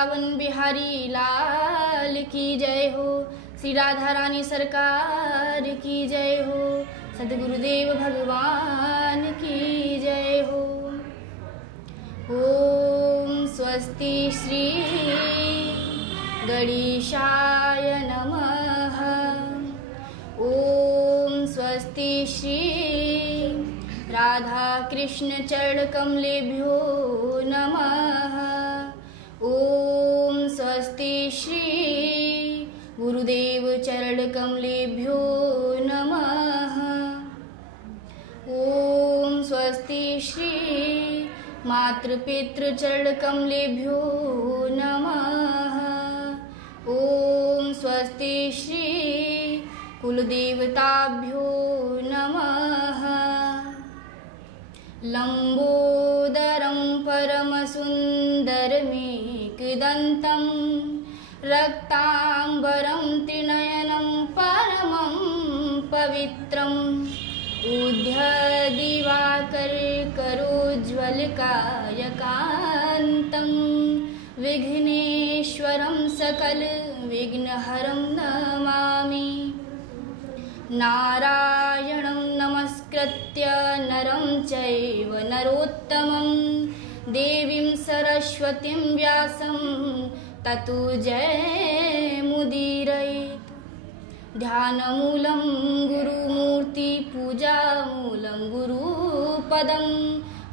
वृंदावन बिहारी लाल की जय हो। श्री राधा रानी सरकार की जय हो। सद्गुरुदेव भगवान की जय हो। ओम स्वस्ति श्री गणेशाय नमः। ओम स्वस्ति श्री राधा कृष्ण चरण कमलेभ्यो नमः। ओम स्वस्ति श्री गुरुदेव चरण कमलेभ्यो नमः। ओम स्वस्ति श्री मातृपितृ चरण कमलेभ्यो नमः। ओम स्वस्ति श्री कुलदेवताभ्यो नमः। लंबोदरं परमसुन्दरमेकदन्तं रक्तांबरं त्रिनयनं परमं पवित्रम् उद्यदिवाकरकरोज्ज्वलकायकान्तं विघ्नेश्वरं सकलविघ्नहरं नमामि। नारायणं नमस्कृत्य नरं चैव नरोत्तमं देवीं सरस्वतीं व्यासं ततो जयमुदीरयेत्। ध्यानमूलं गुरुमूर्ति पूजामूलं गुरुपदं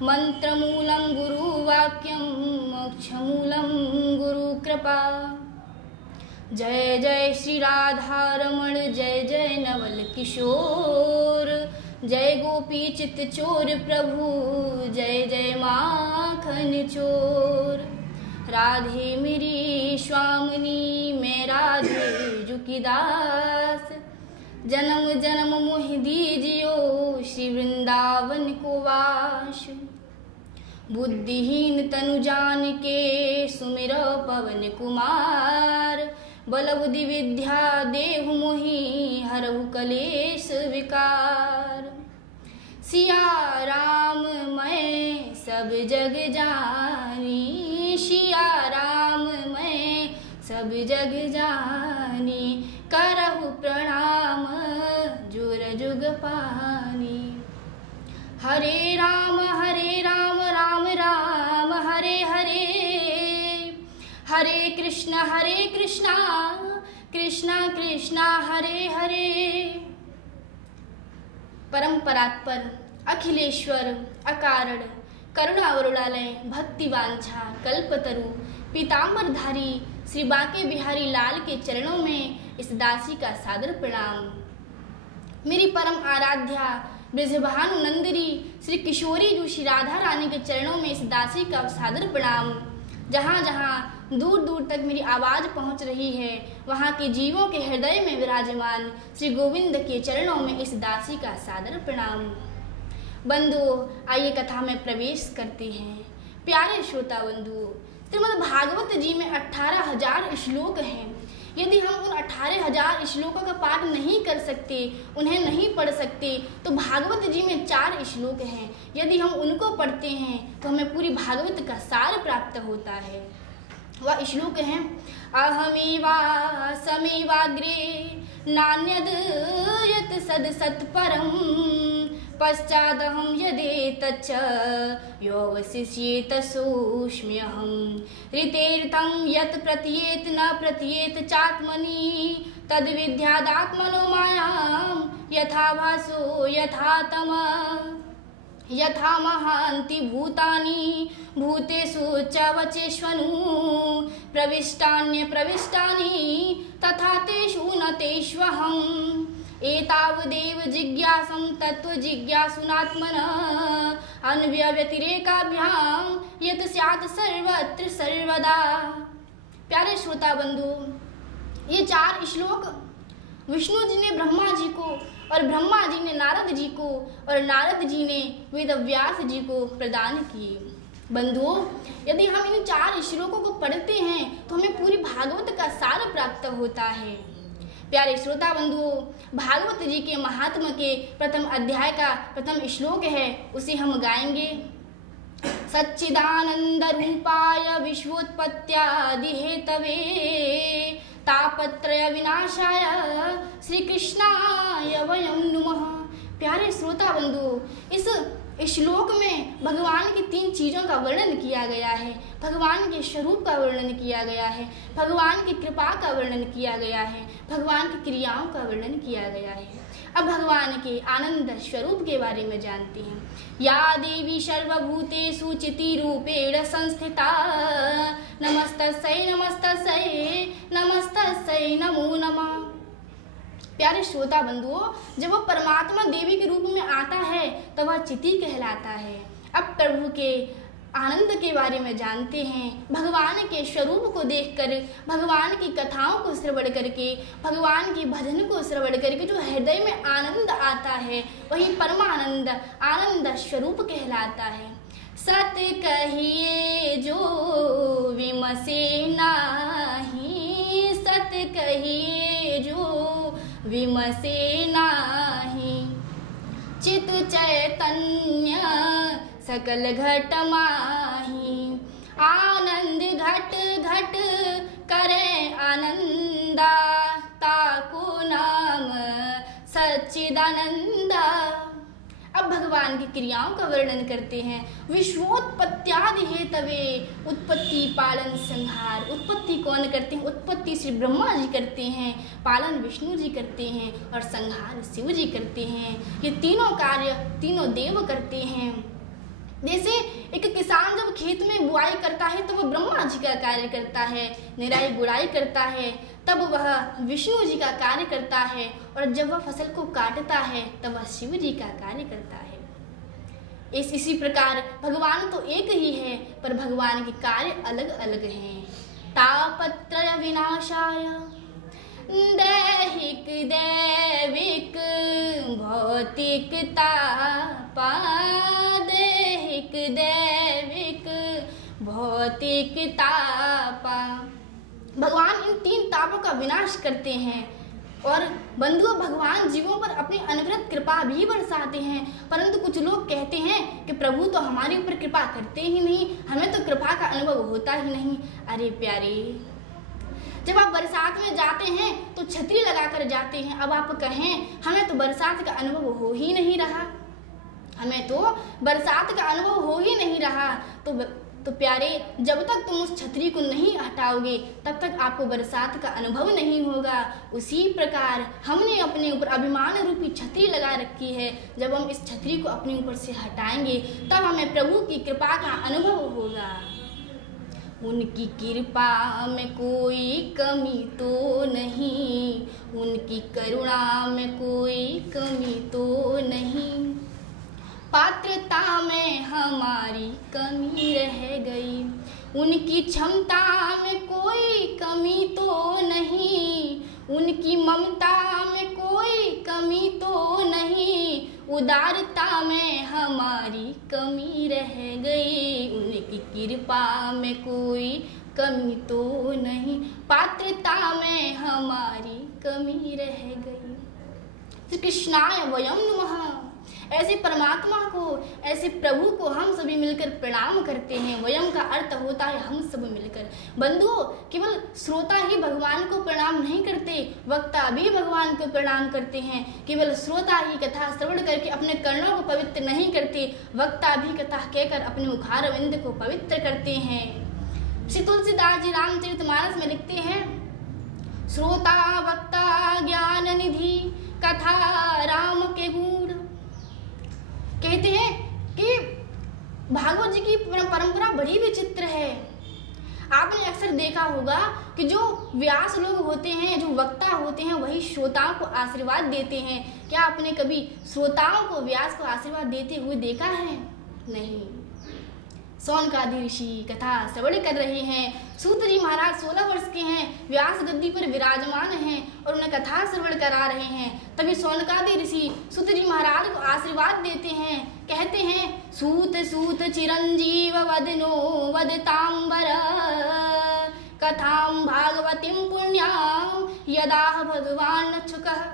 मन्त्रमूलं गुरुवाक्यं मोक्षमूलं गुरुकृपा। जय जय श्री राधा रमण जय जय नवल किशोर जय गोपी चित चोर प्रभु जय जय माखन चोर। राधे मेरी स्वामिनी मैं राधे जुकी दास जन्म जन्म मोहि दीजियो श्री वृंदावन को वास। बुद्धिहीन तनु जान के सुमिरो पवन कुमार बल बुद्धि विद्या देहु मोहि हरहु कलेश विकार। सिया राम मैं सब जग जानी सिया राम मैं सब जग जानी करहु प्रणाम जोर जुग पानी। हरे राम राम राम हरे हरे हरे कृष्णा कृष्णा कृष्णा हरे हरे। परम परात्पर अखिलेश्वर अकारण करुणावरुणालय भक्तिवांछा कल्पतरु पीताम्बरधारी श्री बांके बिहारी लाल के चरणों में इस दासी का सादर प्रणाम। मेरी परम आराध्या ब्रजभानु नंदिनी श्री किशोरी जो श्री राधा रानी के चरणों में इस दासी का सादर प्रणाम। जहाँ जहाँ दूर दूर तक मेरी आवाज़ पहुँच रही है वहाँ के जीवों के हृदय में विराजमान श्री गोविंद के चरणों में इस दासी का सादर प्रणाम। बंधुओं आइए कथा में प्रवेश करते हैं। प्यारे श्रोता बंधुओं, श्रीमद् भागवत जी में 18,000 श्लोक हैं। यदि हम उन 18,000 श्लोकों का पाठ नहीं कर सकते, उन्हें नहीं पढ़ सकते, तो भागवत जी में 4 श्लोक हैं। यदि हम उनको पढ़ते हैं तो हमें पूरी भागवत का सार प्राप्त होता है। वह श्लोक हैं अहमेवा समेवाग्रे नान्यद यत् सदसत्परं पश्चादहं यदेतच्च योऽवशिष्येत सोऽस्म्यहं ऋतेर्थं यत् प्रतीयेत न प्रतीयेत चात्मनि तद्विद्यादात्मनो मायां यथा भासो यथा तमः यथा महान्ति भूतानि भूतेषु च वचेष्वनु प्रविष्टान्यप्रविष्टानि तथा तेषु न तेष्वहम् एतावदेव जिज्ञासं तत्त्वजिज्ञासुनात्मनः अन्वयव्यतिरेकाभ्यां यत् स्यात् सर्वत्र सर्वदा। प्यारे श्रोता बंधु, ये 4 श्लोक विष्णु जी ने ब्रह्मा जी को और ब्रह्मा जी ने नारद जी को और नारद जी ने वेदव्यास जी को प्रदान किए। बंधुओं, यदि हम इन 4 श्लोकों को पढ़ते हैं तो हमें पूरी भागवत का सार प्राप्त होता है। प्यारे श्रोता बंधुओं, भागवत जी के महात्म के प्रथम अध्याय का प्रथम श्लोक है, उसे हम गाएंगे। सच्चिदानंद रूपाय विश्वोत्पत्त्यादि हेतवे तापत्रय विनाशाय श्री कृष्णाय वयं नुमः। प्यारे श्रोता बंधु, इस श्लोक में भगवान की 3 चीज़ों का वर्णन किया गया है। भगवान के स्वरूप का वर्णन किया गया है, भगवान की कृपा का वर्णन किया गया है, भगवान की क्रियाओं का वर्णन किया गया है। अब भगवान के आनंद स्वरूप के बारे में जानते हैं। या देवी सर्वभूतेषु चितिरूपेण संस्थिता नमस्तस्यै नमस्तस्यै नमस्तस्यै नमो नमः। प्यारे श्रोता बंधुओं, जब वो परमात्मा देवी के रूप में आता है तो वह चिति कहलाता है। अब प्रभु के आनंद के बारे में जानते हैं। भगवान के स्वरूप को देखकर, भगवान की कथाओं को श्रवण करके, भगवान के भजन को श्रवण करके जो हृदय में आनंद आता है वही परमानंद आनंद स्वरूप कहलाता है। सत कहिए जो विमसे नाही, सत कहिए जो विमसे नाही, चित चैतन्य सकल घट माही, आनंद घट घट करे आनंदा, ताको नाम सच्चिदानंदा। अब भगवान की क्रियाओं का वर्णन करते हैं। विश्वोत्पत्त्यादि हेतवे, उत्पत्ति पालन संहार। उत्पत्ति कौन करते हैं? उत्पत्ति श्री ब्रह्मा जी करते हैं, पालन विष्णु जी करते हैं और संहार शिव जी करते हैं। ये तीनों कार्य तीनों देव करते हैं। जैसे एक किसान जब खेत में बुआई करता है तो वह ब्रह्मा जी का कार्य करता है, निराई गुड़ाई करता है, तब वह विष्णु जी का कार्य करता है, और जब वह फसल को काटता है तब वह शिव जी का कार्य करता है। इसी प्रकार भगवान तो एक ही है पर भगवान के कार्य अलग अलग हैं। तापत्रय विनाशाय दैहिक दैविक भौतिक तापा, दैहिक दैविक भौतिक तापा। भगवान इन 3 तापों का विनाश करते हैं। और बंधुओं, भगवान जीवों पर अपनी अनवरत कृपा भी बरसाते हैं। परंतु कुछ लोग कहते हैं कि प्रभु तो हमारे ऊपर कृपा करते ही नहीं, हमें तो कृपा का अनुभव होता ही नहीं। अरे प्यारे, जब आप बरसात में जाते हैं तो छतरी लगाकर जाते हैं। अब आप कहें हमें तो बरसात का अनुभव हो ही नहीं रहा, हमें तो बरसात का अनुभव हो ही नहीं रहा, तो प्यारे, जब तक तुम उस छतरी को नहीं हटाओगे तब तक आपको बरसात का अनुभव नहीं होगा। उसी प्रकार हमने अपने ऊपर अभिमान रूपी छतरी लगा रखी है। जब हम इस छतरी को अपने ऊपर से हटाएंगे तब हमें प्रभु की कृपा का अनुभव होगा। उनकी कृपा में कोई कमी तो नहीं, उनकी करुणा में कोई कमी तो नहीं, पात्रता में हमारी कमी रह गई, उनकी क्षमता में कोई कमी तो नहीं, उनकी ममता में कोई कमी तो नहीं, उदारता में हमारी कमी रह गई, उनकी कृपा में कोई कमी तो नहीं, पात्रता में हमारी कमी रह गई। श्री कृष्णाय वयं नमः। ऐसे परमात्मा को, ऐसे प्रभु को हम सभी मिलकर प्रणाम करते हैं। वयम का अर्थ होता है हम सब मिलकर। बंधुओं, केवल श्रोता ही भगवान को प्रणाम नहीं करते, वक्ता भी भगवान को प्रणाम करते हैं। केवल श्रोता ही कथा श्रवण करके अपने कर्णों को पवित्र नहीं करते, वक्ता भी कथा कहकर अपने मुखारविंद को पवित्र करते हैं। श्री तुलसीदास जी रामचरितमानस में लिखते हैं, श्रोता वक्ता ज्ञान निधि कथा राम के गुण। कहते हैं कि भागवत जी की परंपरा बड़ी विचित्र है। आपने अक्सर देखा होगा कि जो व्यास लोग होते हैं, जो वक्ता होते हैं, वही श्रोताओं को आशीर्वाद देते हैं। क्या आपने कभी श्रोताओं को व्यास को आशीर्वाद देते हुए देखा है? नहीं। सौनकादि ऋषि कथा श्रवण कर रहे हैं। सूत जी महाराज 16 वर्ष के हैं, व्यास गद्दी पर विराजमान हैं और उन्हें कथा श्रवण करा रहे हैं। तभी सौनकादि ऋषि सूत जी महाराज को आशीर्वाद देते हैं, कहते हैं, सूत सूत चिरंजीव वदनो वदतांबर कथां भागवतीं पुण्यां यदा भगवान छुकः।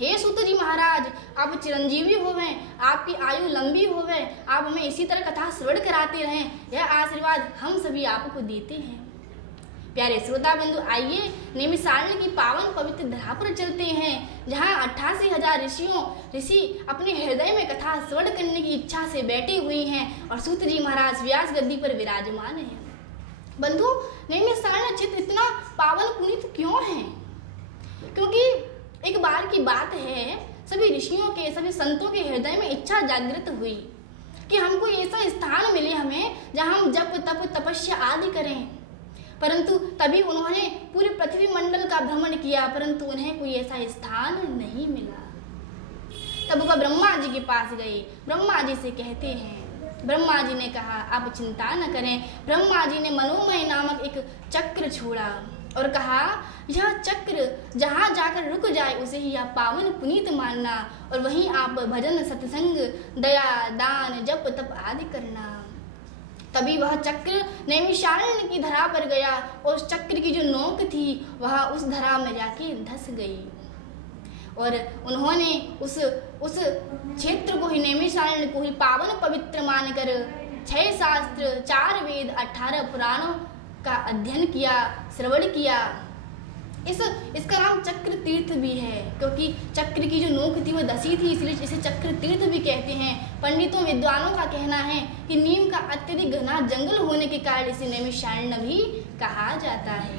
हे सूत जी महाराज, आप चिरंजीवी होवें, आपकी आयु लंबी होवे, आप हमें इसी तरह कथा श्रवण कराते रहें, यह आशीर्वाद हम सभी आपको देते हैं। प्यारे श्रोता बंधु, आइए नैमिषारण्य की पावन पवित्र धरा पर चलते हैं, जहाँ 88,000 ऋषि अपने हृदय में कथा श्रवण करने की इच्छा से बैठे हुए हैं और सूत जी महाराज व्यास गद्दी पर विराजमान हैं। बंधु, नैमिषारण्य चित्र इतना पावन पुनीत क्यों है? क्योंकि एक बार की बात है, सभी ऋषियों के, सभी संतों के हृदय में इच्छा जागृत हुई कि हमको ऐसा स्थान मिले हमें जहाँ हम जप तप तपस्या आदि करें। परंतु तभी उन्होंने पूरे पृथ्वी मंडल का भ्रमण किया, परंतु उन्हें कोई ऐसा स्थान नहीं मिला। तब वह ब्रह्मा जी के पास गए। ब्रह्मा जी से कहते हैं, ब्रह्मा जी ने कहा आप चिंता न करें। ब्रह्मा जी ने मनोमय नामक एक चक्र छोड़ा और कहा यह चक्र जहाँ जाकर रुक जाए उसे ही आप पावन पुनीत मानना और वहीं आप भजन सत्संग दया दान जप तप आदि करना। तभी वह चक्र नैमिषारण्य की धरा पर गया और उस चक्र की जो नोक थी वह उस धरा में जाके धंस गई और उन्होंने उस क्षेत्र को ही, नैमिषारण्य को ही पावन पवित्र मानकर 6 शास्त्र 4 वेद 18 पुराणों का अध्ययन किया, श्रवण किया। इसका नाम चक्र तीर्थ भी है, क्योंकि चक्र की जो नोक थी वो धसी थी, इसलिए इसे चक्र तीर्थ भी कहते हैं। पंडितों विद्वानों का कहना है कि नीम का अत्यधिक घना जंगल होने के कारण इसे नैमिषारण्य भी कहा जाता है।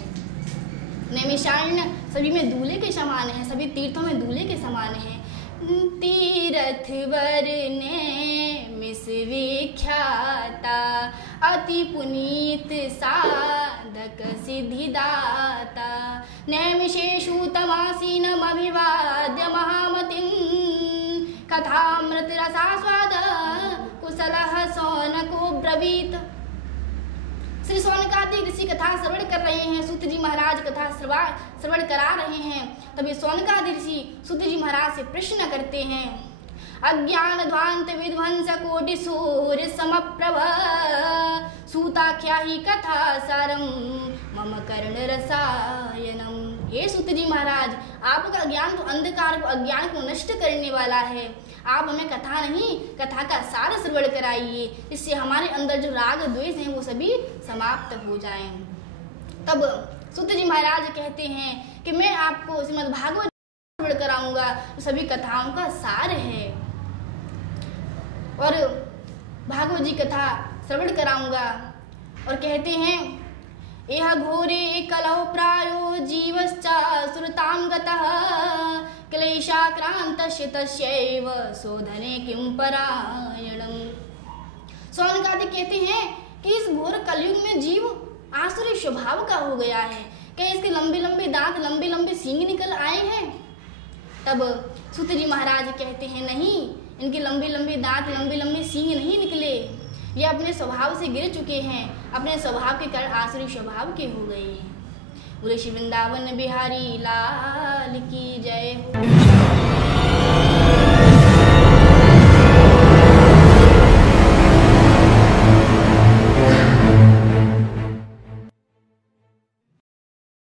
नैमिषारण्य सभी में दूल्हे के समान है, सभी तीर्थों में दूल्हे के समान है। तीर्थ नैमिष विख्याता अति पुनीत साधक सिद्धिदाता नैमिषेषु तमासीनमभिवाद्य महामतिं कथामृत रसास्वाद कुशलः शौनको ब्रवीत। श्री शौनकादि ऋषि कथा श्रवण कर रहे हैं, सूत जी महाराज कथा श्रवण करा रहे हैं। तभी शौनकादि ऋषि सूत जी महाराज से प्रश्न करते हैं, अज्ञान ध्वांत विध्वंस कोटि सूर्य समप्रभ सूताख्या ही कथा सारम मम कर्ण रसायनम। हे सूत जी महाराज, आपका ज्ञान तो अंधकार को, अज्ञान को नष्ट करने वाला है। आप हमें कथा नहीं, कथा का सार श्रवण कराइए, इससे हमारे अंदर जो राग द्वेष हैं वो सभी समाप्त हो जाएं। तब सूत जी महाराज कहते हैं कि मैं आपको श्रीमद् भागवत श्रवण कराऊंगा, तो सभी कथाओं का सार है और भागवत जी कथा श्रवण कराऊंगा। और कहते हैं यह घोरे कलौ प्रायो जीवश्चा सुरतां गतः क्लेशाक्रांतस्य तस्यैव शोधने किं परायणम्। शौनकादि कहते हैं कि इस घोर कलयुग में जीव आसुरी स्वभाव का हो गया है। क्या इसके लंबे लंबे दांत, लंबे लंबे सींग निकल आए हैं? तब सूत जी महाराज कहते हैं नहीं, इनके लंबे लंबे दांत, लंबे लंबे सींग नहीं निकले, ये अपने स्वभाव से गिर चुके हैं, अपने स्वभाव के कारण आसुरी स्वभाव के हो गए हैं। बोले श्री वृंदावन बिहारी लाल की जय हो।